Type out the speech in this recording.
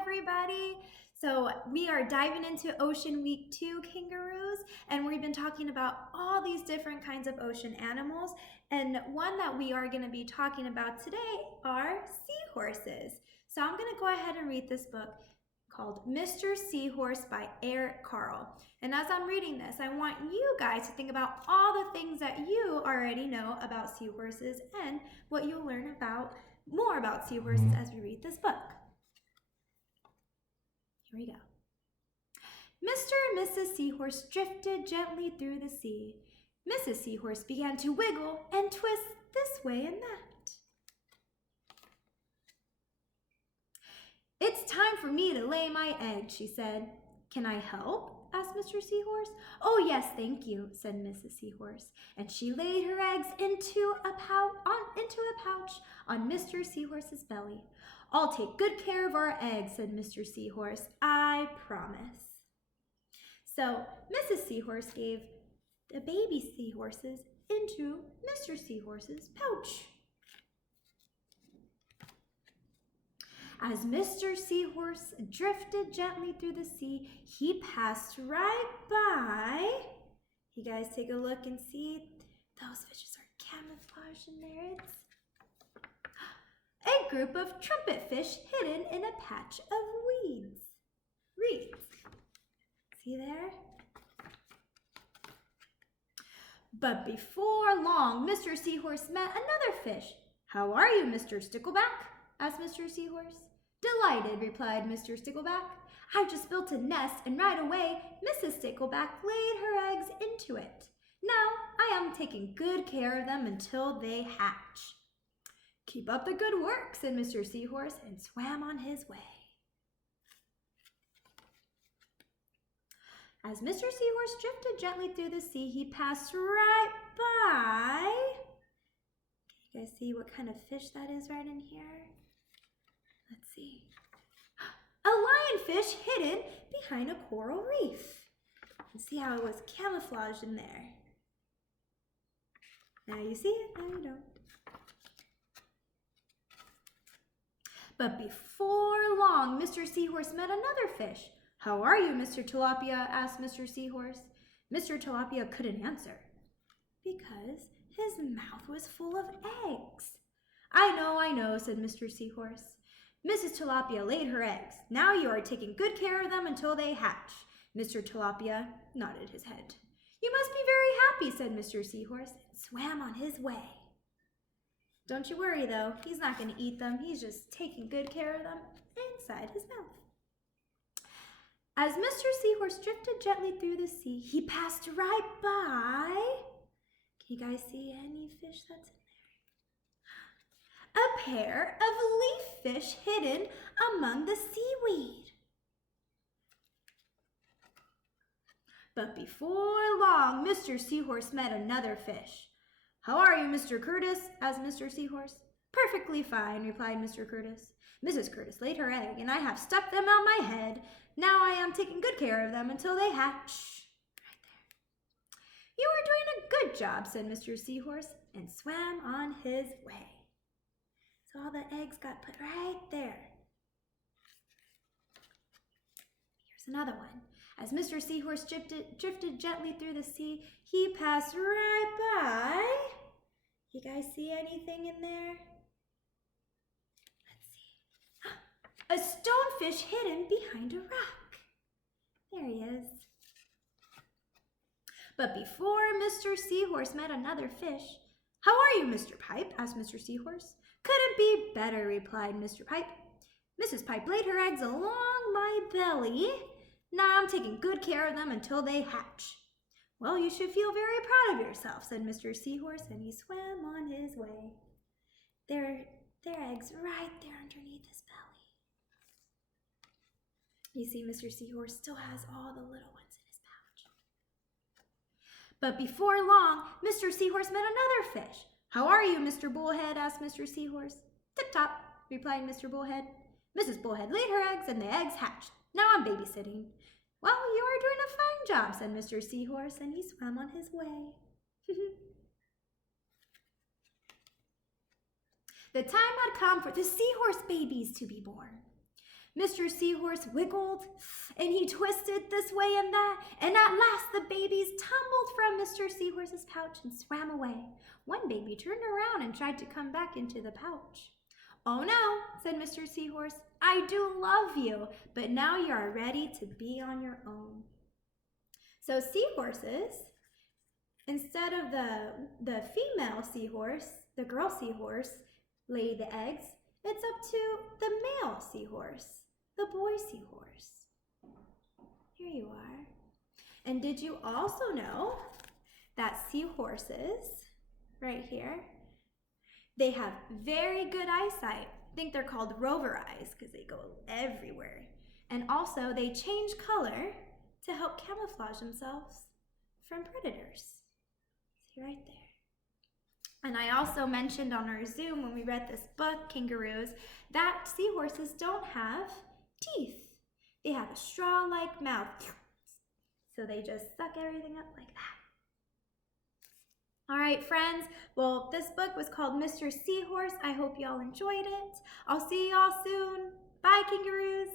everybody. So we are diving into Ocean Week 2 kangaroos, and we've been talking about all these different kinds of ocean animals. And one that we are going to be talking about today are seahorses. So I'm going to go ahead and read this book called Mr. Seahorse by Carle. And as I'm reading this, I want you guys to think about all the things that you already know about seahorses and what you'll learn about more about seahorses as we read this book. Here we go. Mr. and Mrs. Seahorse drifted gently through the sea. Mrs. Seahorse began to wiggle and twist this way and that. "It's time for me to lay my egg," she said. "Can I help?" asked Mr. Seahorse. "Oh, yes, thank you," said Mrs. Seahorse, and she laid her eggs into a pouch on Mr. Seahorse's belly. "I'll take good care of our eggs," said Mr. Seahorse. "I promise." So Mrs. Seahorse gave the baby seahorses into Mr. Seahorse's pouch. As Mr. Seahorse drifted gently through the sea, he passed right by. You guys take a look and see those fishes are camouflaged in there. It's a group of trumpet fish hidden in a patch of reeds. See there? But before long, Mr. Seahorse met another fish. "How are you, Mr. Stickleback?" asked Mr. Seahorse. "Delighted," replied Mr. Stickleback. "I've just built a nest, and right away Mrs. Stickleback laid her eggs into it. Now I am taking good care of them until they hatch." "Keep up the good work," said Mr. Seahorse, and swam on his way. As Mr. Seahorse drifted gently through the sea, he passed right by. Can you guys see what kind of fish that is right in here? Let's see. A lionfish hidden behind a coral reef. And see how it was camouflaged in there. Now you see it, now you don't. But before long, Mr. Seahorse met another fish. "How are you, Mr. Tilapia?" asked Mr. Seahorse. Mr. Tilapia couldn't answer because his mouth was full of eggs. I know," said Mr. Seahorse. "Mrs. Tilapia laid her eggs. Now you are taking good care of them until they hatch." Mr. Tilapia nodded his head. "You must be very happy," said Mr. Seahorse, and swam on his way. Don't you worry, though. He's not going to eat them. He's just taking good care of them inside his mouth. As Mr. Seahorse drifted gently through the sea, he passed right by. Can you guys see any fish that's in there? A pair of leaf fish hidden among the seaweed. But before long, Mr. Seahorse met another fish. "How are you, Mr. Curtis?" asked Mr. Seahorse. "Perfectly fine," replied Mr. Curtis. "Mrs. Curtis laid her egg, and I have stuck them on my head. Now I am taking good care of them until they hatch." Right there. "You are doing a good job," said Mr. Seahorse, and swam on his way. So all the eggs got put right there. Here's another one. As Mr. Seahorse drifted gently through the sea, he passed right by. You guys see anything in there? Let's see. A stonefish hidden behind a rock. There he is. But before Mr. Seahorse met another fish. "How are you, Mr. Pipe?" asked Mr. Seahorse. "Couldn't be better," replied Mr. Pipe. "Mrs. Pipe laid her eggs along my belly. Now I'm taking good care of them until they hatch." "Well, you should feel very proud of yourself," said Mr. Seahorse, and he swam on his way. Their eggs right there underneath his belly. You see, Mr. Seahorse still has all the little ones in his pouch. But before long, Mr. Seahorse met another fish. "How are you, Mr. Bullhead?" asked Mr. Seahorse. "Tip-top," replied Mr. Bullhead. "Mrs. Bullhead laid her eggs, and the eggs hatched. Now I'm babysitting." "Well, you are doing a fine job," said Mr. Seahorse, and he swam on his way. The time had come for the seahorse babies to be born. Mr. Seahorse wiggled and he twisted this way and that, and at last the babies tumbled from Mr. Seahorse's pouch and swam away. One baby turned around and tried to come back into the pouch. "Oh no," said Mr. Seahorse, "I do love you, but now you are ready to be on your own." So seahorses, instead of the female seahorse, the girl seahorse, lay the eggs, it's up to the male seahorse, the boy seahorse. Here you are. And did you also know that seahorses, right here, they have very good eyesight. I think they're called rover eyes because they go everywhere. And also they change color to help camouflage themselves from predators. See right there. And I also mentioned on our Zoom when we read this book, Kangaroos, that seahorses don't have teeth. They have a straw-like mouth. So they just suck everything up like that. All right, friends. Well, this book was called Mr. Seahorse. I hope y'all enjoyed it. I'll see y'all soon. Bye, kangaroos.